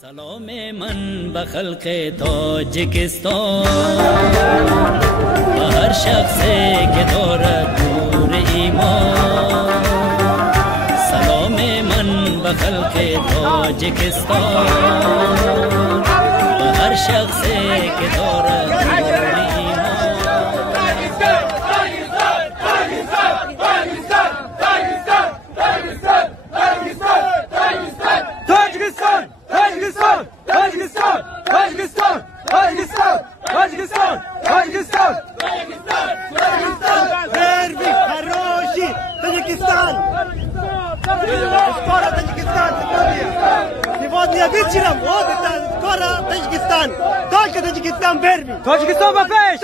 سلام من به خلق تاجیکستان، به هر شخصی که دارد نور ایمان. سلام من به خلق تاجیکستان، به هر شخصی که دارد نور ایمان. تاجیکستان با پیش